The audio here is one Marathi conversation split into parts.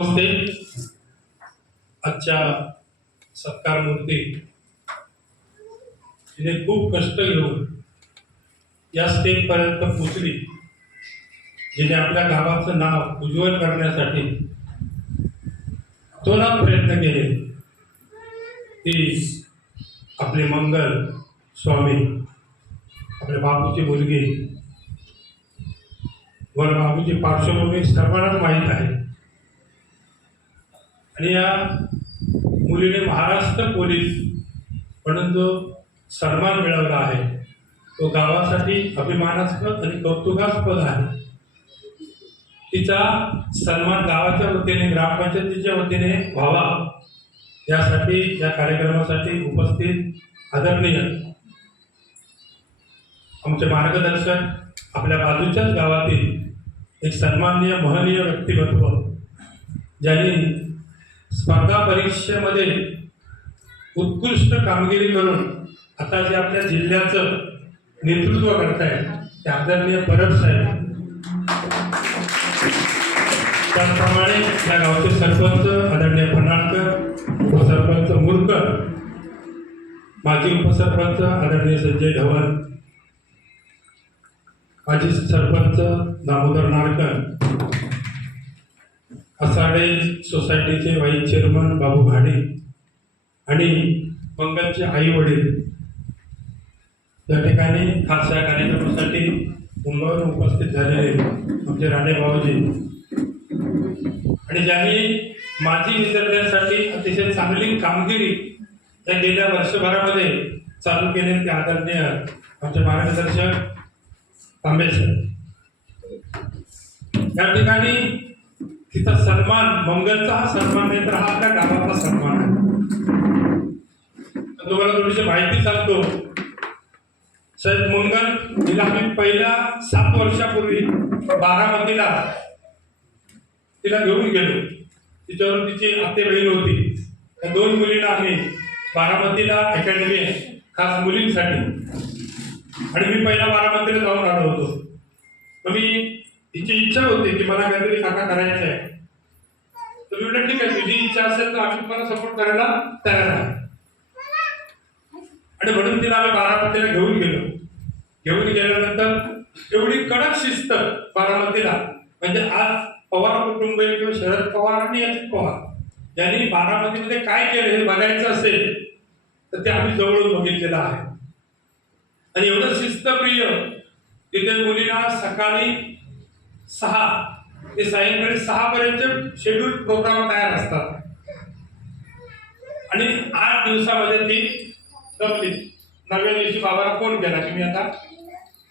नमस्ते. आजच्या सत्कार मूर्ती तिने खूप कष्ट घेऊन या स्टेज पर्यंत पोचली, जिने आपल्या गावाचं नाव उज्ज्वल करण्यासाठी तोलात प्रयत्न केले. ती आपले मंगल स्वामी, आपल्या बापूची मुलगी व बापूची पार्श्वभूमी सर्वांनाच माहीत आहे. आणि या मुलीने महाराष्ट्र पोलीस म्हणून जो सन्मान मिळवला आहे तो गावासाठी अभिमानास्पद आणि कौतुकास्पद आहे. तिचा सन्मान गावाच्या वतीने, ग्रामपंचायतीच्या वतीने व्हावा यासाठी या कार्यक्रमासाठी उपस्थित आदरणीय आमचे मार्गदर्शक, आपल्या बाजूच्याच गावातील एक सन्माननीय महनीय व्यक्तिमत्व, ज्यांनी स्पर्धा परीक्षेमध्ये उत्कृष्ट कामगिरी करून आता जे आपल्या जिल्ह्याचं नेतृत्व करतायत ते आदरणीय परब साहेब. त्याचप्रमाणे या गावचे सरपंच आदरणीय फनाळकर, उपसरपंच मुरकर, माजी उपसरपंच आदरणीय संजय ढवण, माजी सरपंच दामोदर नारकर, असाडे सोसायटीचे व्हाईस चेअरमन बाबू भाडे आणि मंगलचे आई वडील या ठिकाणी खास या कार्यक्रमासाठी मुंबईवरून उपस्थित झालेले आमचे राणे भाऊजी आणि ज्यांनी माजी विद्यार्थ्यांसाठी अतिशय चांगली कामगिरी या गेल्या वर्षभरामध्ये चालू केले ते आदरणीय आमचे मार्गदर्शक तांबे सर. या ठिकाणी तिचा सन्मान, मंगलचा हा सन्मान नाही तर हा आपल्या गावाचा सन्मान आहे. तुम्हाला थोडीशी माहिती सांगतो. साहेब मंगल तिला आम्ही पहिल्या 7 वर्षापूर्वी बारामतीला तिला घेऊन गेलो. तिच्यावर तिची आते बहीण होती. त्या 2 मुलींना आम्ही बारामतीला अकॅडमी आहे खास मुलींसाठी, आणि मी पहिला बारामतीला जाऊन आलो होतो. मी तिची इच्छा होती की मला काहीतरी काका करायचं आहे. तर मी म्हटलं ठीक आहे, तुझी इच्छा असेल तर आम्ही तुम्हाला सपोर्ट करायला तयार आहे. आणि म्हणून तिला आम्ही बारामतीला घेऊन गेलो. घेऊन गेल्यानंतर एवढी कडक शिस्त बारामतीला, म्हणजे आज पवार कुटुंब किंवा शरद पवार आणि अजित पवार यांनी बारामतीमध्ये काय केलं हे बघायचं असेल तर ते आम्ही जवळून बघितलेलं आहे. आणि एवढं शिस्तप्रिय तिथे मुलींना सकाळी 6 ते सायंकाळी 6 पर्यंत शेड्यूल प्रोग्राम तयार असतात. आणि 8 दिवसामध्ये ती जमली. 9व्या दिवशी बाबाला फोन केला की मी आता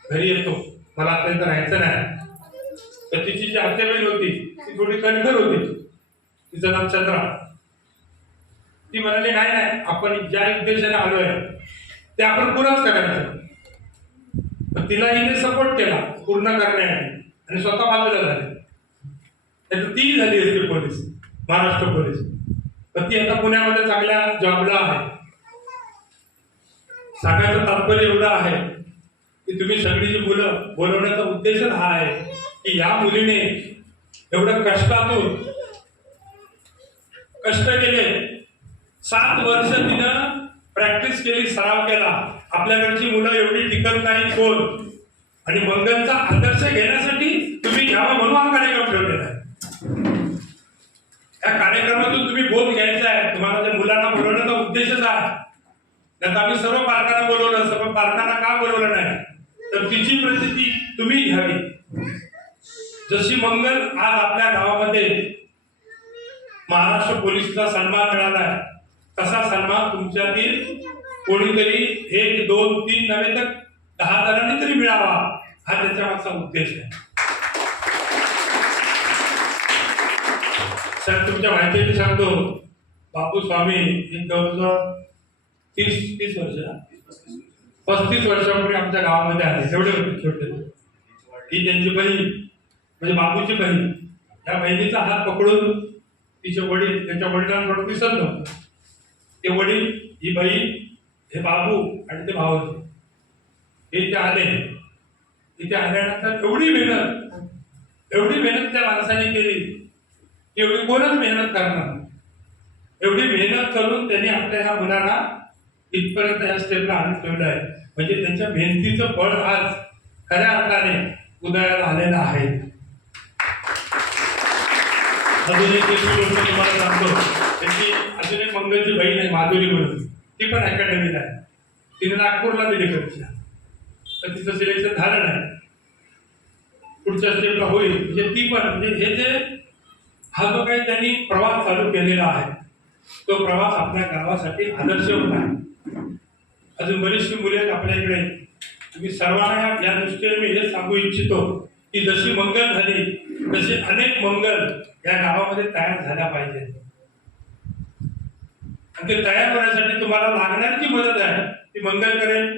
घरी येतो, मला आता इथं राहायचं नाही. तर तिची जी आत्याबाई होती ती थोडी कणखर होती, तिचं नाव चंद्रा. ती म्हणाली नाही नाही, आपण ज्या उद्देशाने आलोय ते आपण पूर्णच करायचं. तर तिला हिने सपोर्ट केला पूर्ण करण्यासाठी आणि स्वतः बाजूला झाली. तर ती झाली असते पोलीस, महाराष्ट्र पोलीस. तर ती आता पुण्यामध्ये चांगल्या जॉबला आहे. सांगायचं तात्पर्य एवढं आहे की तुम्ही सगळी जी मुलं बोलवण्याचा उद्देश हा आहे की या मुलीने एवढं कष्टातून कष्ट केले. 7 वर्ष तिनं प्रॅक्टिस केली, सराव केला. आपल्याकडची मुलं एवढी टिकत नाही कोण. आणि मंगलचा आदर्श घेण्यासाठी तुम्ही घ्यावा म्हणून हा कार्यक्रम ठेवलेला आहे. या कार्यक्रमातून तुम्ही बोध घ्यायचा आहे. तुम्हाला त्या मुलांना बोलवण्याचा उद्देशच आहे. त्यात आम्ही सर्व पालकांना बोलवलं, सर्व पालकांना का बोलवलं नाही तर तिची प्रचिती तुम्ही घ्यावी. जशी मंगल आज आपल्या गावामध्ये महाराष्ट्र पोलीसचा सन्मान मिळाला आहे, तसा सन्मान तुमच्यातील कोणीतरी 1, 2, 3 नव्हे तर 10 जणांनी तरी मिळावा, हा त्याच्या मागचा उद्देश आहे. सर तुमच्या माहितीसाठी सांगतो, बापू स्वामी एक जवळजवळ 30 वर्ष 35 वर्षापूर्वी आमच्या गावामध्ये आले. तेवढे होते छोटे. ही त्यांची बहीण म्हणजे बापूची बहीण. या बहिणीचा हात पकडून तिचे वडील, त्यांच्या वडिलांना थोडं दिसत नव्हतं. ते वडील, ही बहीण, हे बाबू आणि ते भाऊ हे इथे आले. इथे आल्यानंतर एवढी मेहनत त्या माणसाने केली एवढी कोणच मेहनत करणार. एवढी मेहनत करून त्यांनी आपल्या ह्या मुलांना इथपर्यंत ह्या स्टेपला आणून ठेवलं आहे. म्हणजे त्यांच्या मेहनतीचं फळ आज खऱ्या अर्थाने उदयाला आलेलं आहे. अजून एक गोष्ट तुम्हाला सांगतो, त्यांची अजून एक मंगलची बहीण आहे माधुरी म्हणून, ती पण अकॅडमीला आहे. तिने नागपूरला दिली परीक्षा, तर तिचं सिलेक्शन झालं नाही. पुढच्या स्टेपला होईल. म्हणजे ती पण म्हणजे हे जे हा जो काही त्यांनी प्रवास चालू केलेला आहे, तो प्रवास आपल्या गावासाठी आदर्श होत आहे. अजून बरीचशी मुले आहेत आपल्या इकडे. तुम्ही सर्वांना या दृष्टीने मी हे सांगू इच्छितो की जशी मंगल झाली तसे अनेक मंगल या गावामध्ये तयार झाल्या पाहिजे. आणि ते तयार करण्यासाठी तुम्हाला लागणारी मदत आहे ती मंगल करेल.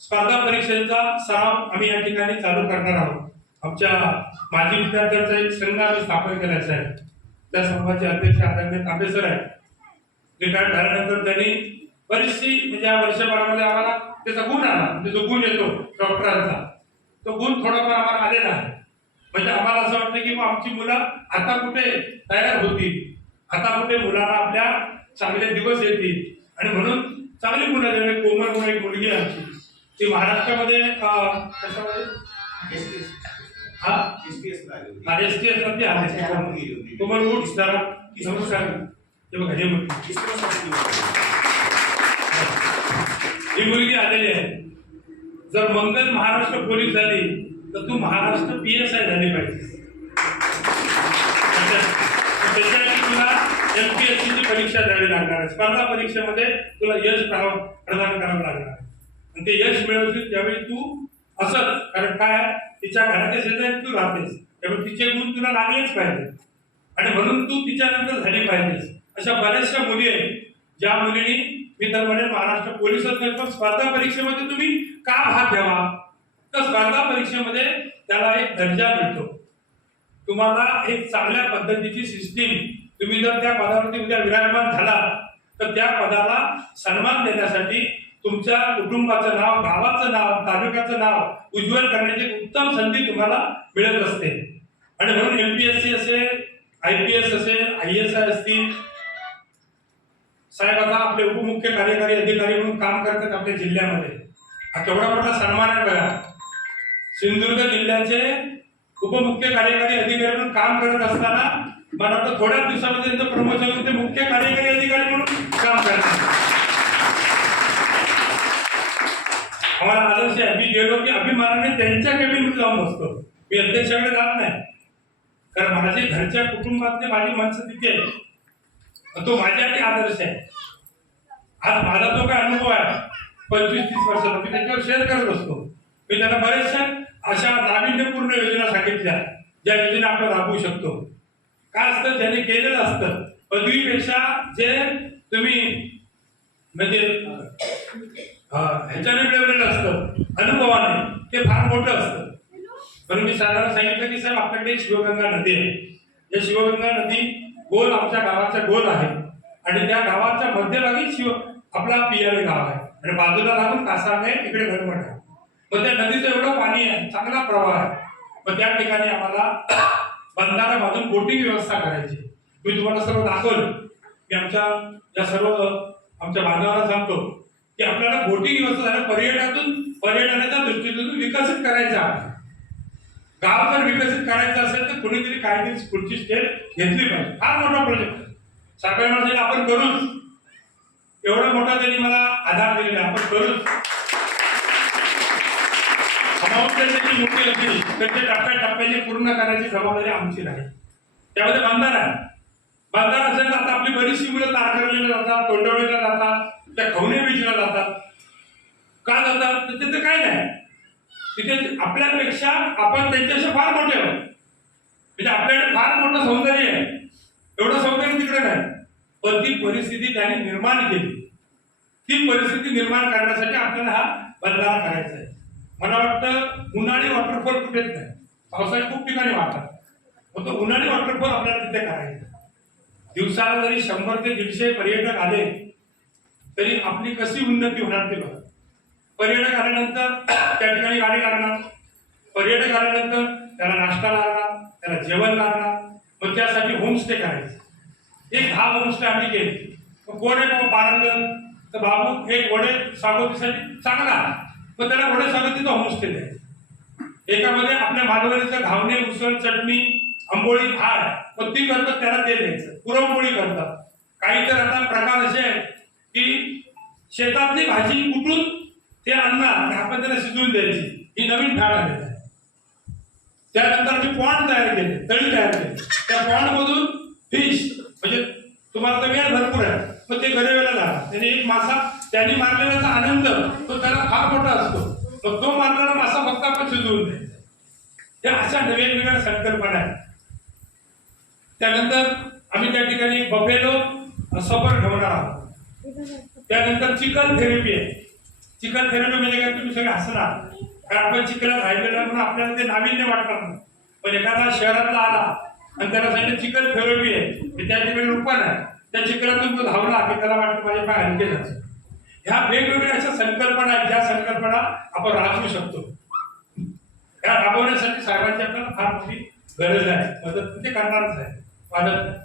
स्पर्धा परीक्षेचा सराव आम्ही या ठिकाणी चालू करणार आहोत. आमच्या माजी विद्यार्थ्यांचा एक संघ आम्ही स्थापन केलाय आहे. त्या संघाचे अध्यक्ष आदरणीय तांबे सर आहेत. रिटायर झाल्यानंतर त्यांनी बरीचशी म्हणजे या वर्षभरामध्ये आम्हाला त्याचा गुण आला. म्हणजे जो गुण येतो डॉक्टरांचा, तो गुण थोडाफार आम्हाला आलेला आहे. म्हणजे आम्हाला असं वाटतं की आमची मुलं आता कुठे तयार होतील, आता कुठे मुलांना आपल्या चांगले दिवस येतील. आणि म्हणून चांगली मुलं झाली. कोमल म्हणून एक मुलगी आहे आमची, ती महाराष्ट्रामध्ये कशामध्ये एसटीएस मध्ये आहे. कोमल उठ जरा नमस्कार. हे बघा, हे ही मुलगी आलेली आहे. जर मंगल महाराष्ट्र पोलीस झाली तर तू महाराष्ट्र PSI झाली पाहिजे. त्याच्यासाठी तुला MPSC ची परीक्षा द्यावी लागणार आहे. स्पर्धा परीक्षेमध्ये तुला यश प्रदान करावं लागणार आहे. आणि ते यश मिळवशील त्यावेळी तू असंच, कारण काय तिच्या घराच्या शेजारी तू राहतेस, त्यामुळे तिचे गुण तुला लागलेच पाहिजे. आणि म्हणून तू तिच्यानंतर झाली पाहिजेस. अशा बऱ्याचशा मुली आहेत ज्या मुलींनी, मी तर म्हणेन महाराष्ट्र पोलीसच नाही पण स्पर्धा परीक्षेमध्ये तुम्ही का भाग घ्यावा. तर स्पर्धा परीक्षेमध्ये त्याला एक दर्जा मिळतो. तुम्हाला एक चांगल्या पद्धतीची सिस्टीम, तुम्ही जर त्या पदावरती उद्या विराजमान झाला तर त्या पदाला सन्मान देण्यासाठी तुमच्या कुटुंबाचं नाव, गावाचं नाव, तालुक्याचं नाव उज्ज्वल करण्याची उत्तम संधी तुम्हाला मिळत असते. आणि म्हणून MPSC असेल, IPS असेल, ISI असतील, साहेब आता आपले उपमुख्य कार्यकारी अधिकारी म्हणून काम करतात आपल्या जिल्ह्यामध्ये. हा केवढा मोठा सन्मान आहे बघा. सिंधुदुर्ग जिल्ह्याचे उपमुख्य कार्यकारी अधिकारी म्हणून काम करत असताना मला वाटतं थोड्याच दिवसामध्ये त्यांचं प्रमोशन होऊन ते मुख्य कार्यकारी अधिकारी म्हणून काम करतात. आम्हाला आदर्श आहे. मी गेलो की अभिमानाने त्यांच्या केबिनमध्ये जाऊन बसतो. मी अध्यक्षाकडे जात नाही, कारण माझे घरच्या कुटुंबातले माझी माणसं तिथे आहे. तो माझ्यासाठी आदर्श आहे. आज माझा जो काय अनुभव आहे 25-30 वर्षाचा, मी त्याच्यावर शेअर करत असतो. मी त्यांना बऱ्याचशा अशा नाविन्यपूर्ण योजना सांगितल्या ज्या योजना आपण राबवू शकतो. काय असतं, ज्याने केलेलं असतं पदवीपेक्षा जे तुम्ही म्हणजे ह्याच्याने मिळवलेलं असतं अनुभवाने, ते फार मोठं असतं. म्हणून मी साधारण सांगितलं की साहेब आपल्याकडे एक शिवगंगा नदी आहे. या शिवगंगा नदी गोल आमच्या गावाचा गोल आहे आणि त्या गावाच्या मध्यभागी आपला पियाळे गाव आहे आणि बाजूला लागून कासार आहे, इकडे घरमठ आहे. मग त्या नदीचं एवढं पाणी आहे, चांगला प्रवाह आहे. मग त्या ठिकाणी आम्हाला बंधारा बांधून बोटिंग व्यवस्था करायची. मी तुम्हाला सर्व दाखवलं की आमच्या या सर्व आमच्या बांधवांना सांगतो की आपल्याला बोटिंग व्यवस्था झाल्या, पर्यटनाच्या दृष्टीतून विकसित करायचं आहे. गाव जर विकसित करायचं असेल तर कुणीतरी काहीतरी पुढची स्टेप घेतली पाहिजे. फार मोठा प्रोजेक्ट सरकारी माणसाने आपण करूच. एवढा मोठा त्यांनी मला आधार दिलेला, आपण करूच. अमावस्याची मोठी असली त्याचे टप्प्याटप्प्याने पूर्ण करायची जबाबदारी आमची नाही. त्यामध्ये बांधारा आहे. बांधारा असेल तर आता आपली बरीचशी मुलं तारकर्लीला जातात, तोंडवळीला जातात, त्या खवणे बीचला जातात. का जातात? तर तिथे काय नाही, तिथे आपल्यापेक्षा आपण त्यांच्याशी फार मोठे आहोत. म्हणजे आपल्याकडे फार मोठं सौंदर्य आहे, एवढं सौंदर्य तिकडे नाही. पण ती परिस्थिती त्याने निर्माण केली. ती परिस्थिती निर्माण करण्यासाठी आपल्याला हा बंधारा करायचा आहे. मला वाटतं उन्हाळी वॉटरफॉल कुठेच नाही, पावसाळ्यात खूप ठिकाणी वाटतात. मग तो उन्हाळी वॉटरफॉल आपल्याला तिथे करायचा. दिवसाला जरी 100 ते 150 पर्यटक आले तरी आपली कशी उन्नती होणार ते बघा. पर्यटक आल्यानंतर त्या ठिकाणी गाडी लागणार, पर्यटक आल्यानंतर त्याला नाश्ता लागणार, त्याला जेवण लागणार, मग त्यासाठी होमस्टे करायचं. एक 10 होमस्टे आम्ही केले. मग कोण आहे मग पारंगण, तर बाबू एक वडे सागोतीसाठी चांगला, मग त्याला वडे सागोतीचा होमस्टे द्यायचा. एकामध्ये आपल्या मालवणीचं घावणे, उसळ, चटणी, आंबोळी भात, मग ती करतात त्याला ते द्यायचं. पुरणपोळी करतात. काही तर आता प्रकार असे आहेत की शेतातली भाजी कुठून ते आणणार आणि आपण त्याला शिजवून द्यायची, ही नवीन फॅड आलेली आहे. त्यानंतर मी पॉन्ड तयार केले, तळी तयार केली. त्या पॉन्ड मधून फिश, म्हणजे तुम्हाला तर वेळ भरपूर आहे, मग ते गरेवेला जाणार. त्याने एक मासा त्यांनी मारलेल्याचा आनंद तो त्याला फार मोठा असतो. मग तो मारलेला मासा फक्त आपण शिजवून द्यायचा. या अशा वेगवेगळ्या संकल्पना आहेत. त्यानंतर आम्ही त्या ठिकाणी बफेलो सफर ठेवणार आहोत. त्यानंतर चिकन थेरपी आहे. चिकन थेरपी म्हणजे काय, तुम्ही सगळे हसणार, कारण आपण चिकन राहिलेलं म्हणून आपल्याला ते नाविन्य वाटणार नाही. पण एखादा शहरातला आला आणि त्याला सांगितलं चिकन थेरपी आहे, त्या ठिकाणी रूपान आहे, त्या चिकनातून तो धावला की त्याला वाटतं माझे पाय हलके झाले. ह्या वेगवेगळ्या अशा संकल्पना आहेत, ज्या संकल्पना आपण राबवू शकतो. ह्या राबवण्यासाठी साहेबांची आपल्याला फार मोठी गरज आहे. मदत ते करणारच आहे, वादत.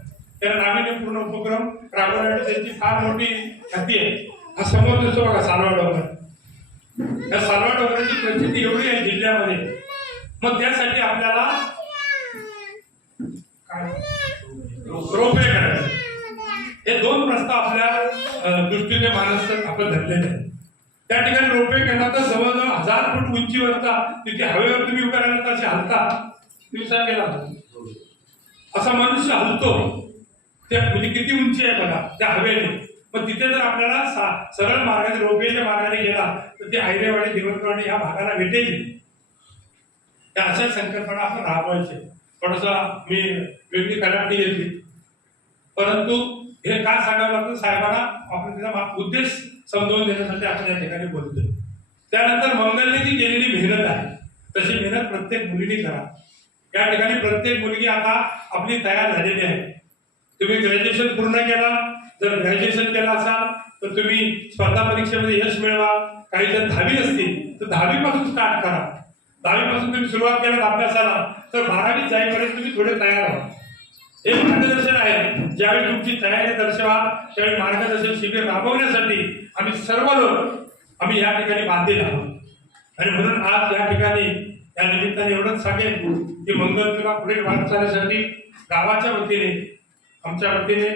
त्या नाविन्यपूर्ण उपक्रम राबवण्यासाठी त्यांची फार मोठी ख्याती आहे. हा समोर दिसतो बघा सालवा डोंगर. या सालवा डोंगराची प्रसिद्धी एवढी आहे जिल्ह्यामध्ये. मग त्यासाठी आपल्याला रोपवे करायचे. हे 2 प्रस्ताव आपल्या दृष्टीने महाराष्ट्रात आपण धरलेले आहेत. त्या ठिकाणी रोपवे केला तर जवळजवळ 1000 फूट उंचीवरचा, तिथे हवेवर तुम्ही उभे राहिला तर असे हलता, दिवसा गेला असा मनुष्य हलतो. त्या म्हणजे किती उंची आहे बघा त्या हवेने. पण तिथे जर आपल्याला सरळ मार्गाने रोपवेच्या मार्गाने गेला तर ते आयरेवाडी, दिवसवाडी या भागाला भेटेल. त्या अशा संकल्पना आपण राबवायचे. थोडासा मी वेगळी कलाटी घेतली, परंतु हे काय सांगावं लागतं साहेबांना, आपण त्याचा उद्देश समजावून देण्यासाठी आपण या ठिकाणी बोलतोय. त्यानंतर मंगलने जी केलेली मेहनत आहे तशी मेहनत प्रत्येक मुलीने करा. या ठिकाणी प्रत्येक मुलगी आता आपली तयार झालेली आहे. तुम्ही ग्रॅज्युएशन पूर्ण केला, जर ग्रॅज्युएशन केला असाल तर तुम्ही स्पर्धा परीक्षेमध्ये यश मिळवा. काही जर 10वी असतील तर 10वी पासून स्टार्ट करा. 10वी पासून तुम्ही सुरुवात केला अभ्यासाला तर 12वी जाईपर्यंत तुम्ही थोडे तयार व्हा. हे मार्गदर्शन आहे. ज्यावेळी तुमची तयारी दर्शवा त्यावेळी मार्गदर्शन शिबिर राबवण्यासाठी आम्ही सर्व लोक आम्ही या ठिकाणी बांधील आहोत. आणि म्हणून आज या ठिकाणी या निमित्ताने एवढंच सांगेन की मंगल तुला पुढील वाटचालीसाठी गावाच्या वतीने, आमच्या वतीने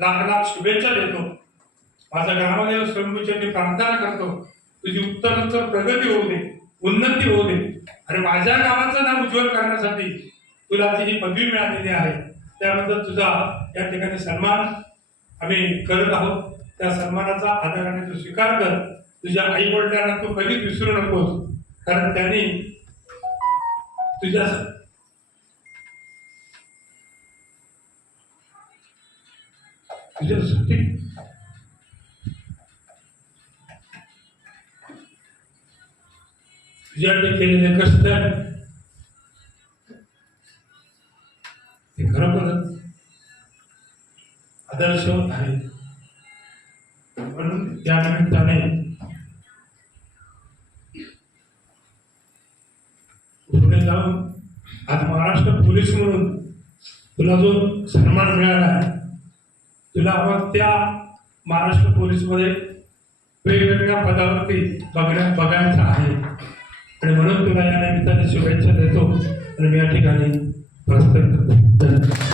लाख लाख शुभेच्छा देतो. माझा ग्रामदेव स्वयंभूचरणी प्रार्थना करतो तुझी उत्तरोत्तर प्रगती होऊ दे, उन्नती होऊ दे. आणि माझ्या गावाचं नाव उज्ज्वल करण्यासाठी तुला ती ही पदवी मिळालेली आहे, त्याबद्दल तुझा या ठिकाणी सन्मान आम्ही करत आहोत. त्या सन्मानाचा आदराने तू स्वीकार कर. तुझ्या आई वडिलांना तू कधीच विसरू नकोस, कारण त्यांनी तुझ्यासाठी तुझ्याकडे केलेले कष्ट ते खरोखरच आदर्श आहे. म्हणून त्या निमित्ताने पुढे जाऊन आज महाराष्ट्र पोलीस म्हणून तुला जो सन्मान मिळाला आहे, तुला मग त्या महाराष्ट्र पोलीसमध्ये वेगवेगळ्या पदावरती बघायचं आहे. आणि म्हणून तुला या निमित्ताने शुभेच्छा देतो आणि मी या ठिकाणी प्रस्तावित करतो.